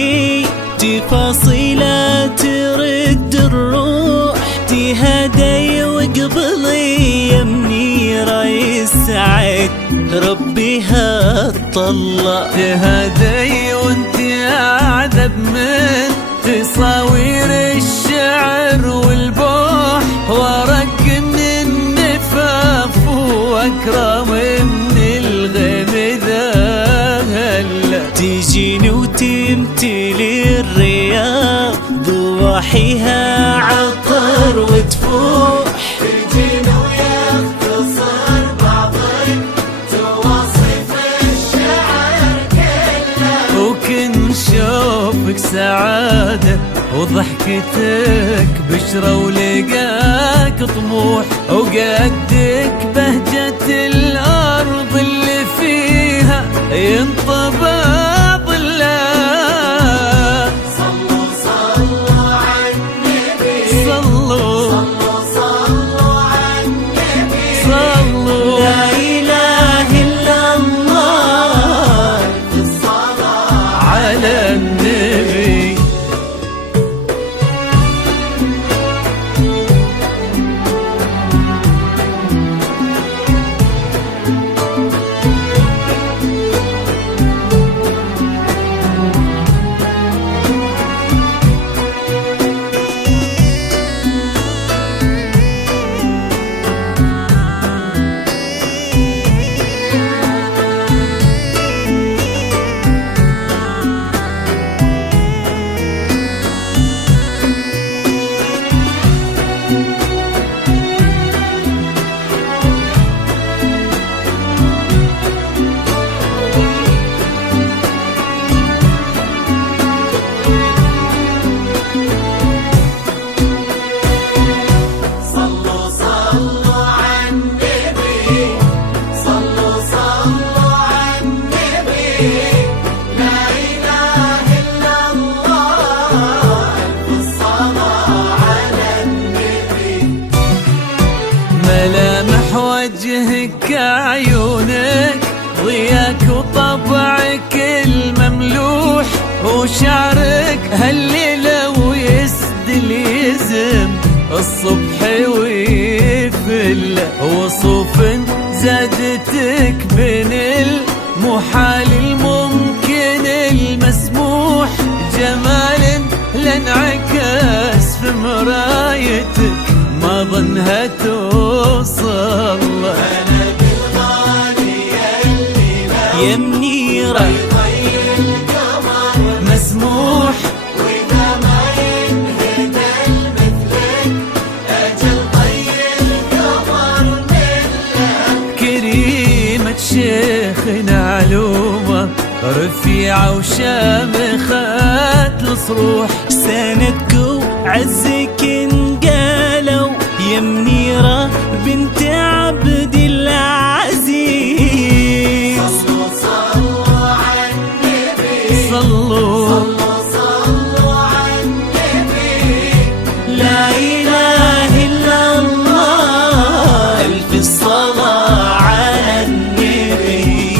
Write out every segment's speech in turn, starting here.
النبي تفاصيل ترد الروح، تهدي وقبلي يا منيرة يسعد ربي هالطلع. تهدي وانت اعذب من تصاوير الشعر والبوح، وارق من النفاف واكرم من الغيم ذا. تجيني وتمتلي الرياض ضواحيها عطر وتفوح، تجيني ويختصر بعض تواصف الشعر كله، وكن شوفك سعادة وضحكتك بشرة ولقاك طموح، وقدك بهجة الأرض اللي فيها ينطبع ظلها. صلوا صلوا عالنبي، صلوا صلوا صلوا عالنبي، صلوا. لا إله إلا الله الصلاة على النبي. صلوا صلوا عالنبي، صلوا صلوا عالنبي، لا إله إلا الله، ألف الصلاة على النبي. ملامح وجهك عيونك ضياك وطبعك المملوح، وشعرك هالليلة ويسدل يزم الصبح ويفل، وصوف زادتك بين المحال الممكن المسموح، جمال لانعكس في مرايتك ما ظنها توصل. أنا بالغالي اللي يا منيرة طي القمر مسموح، وإذا ما ينهدى مثلك أجل طي القمر منك. كريمة شيخنا علومة رفيعة وشامخة الصروح، سندك وعزك انقالوا يا منيرة بنت عبد العزيز. صلوا صلوا عالنبي، صلوا صلوا صلوا عالنبي، لا إله إلا الله ألف الصلاة على النبي.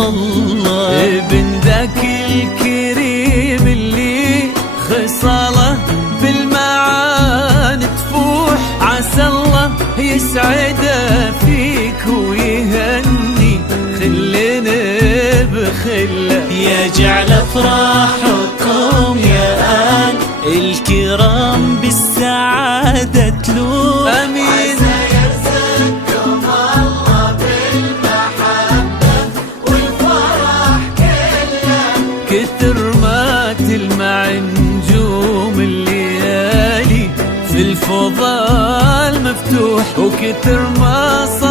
الله. ابن ذاك الكريم اللي خصاله بالمعاني تفوح، عسى الله يسعده فيك ويهني خلنا بخله. يجعل افراحكم يا آل الكرام بالسعادة تلوح. امين. يرزقكم الله بالمحبة والفرح كله. كثر ما تلمع نجوم الليالي في الفضاء المفتوح، وكثر ما صار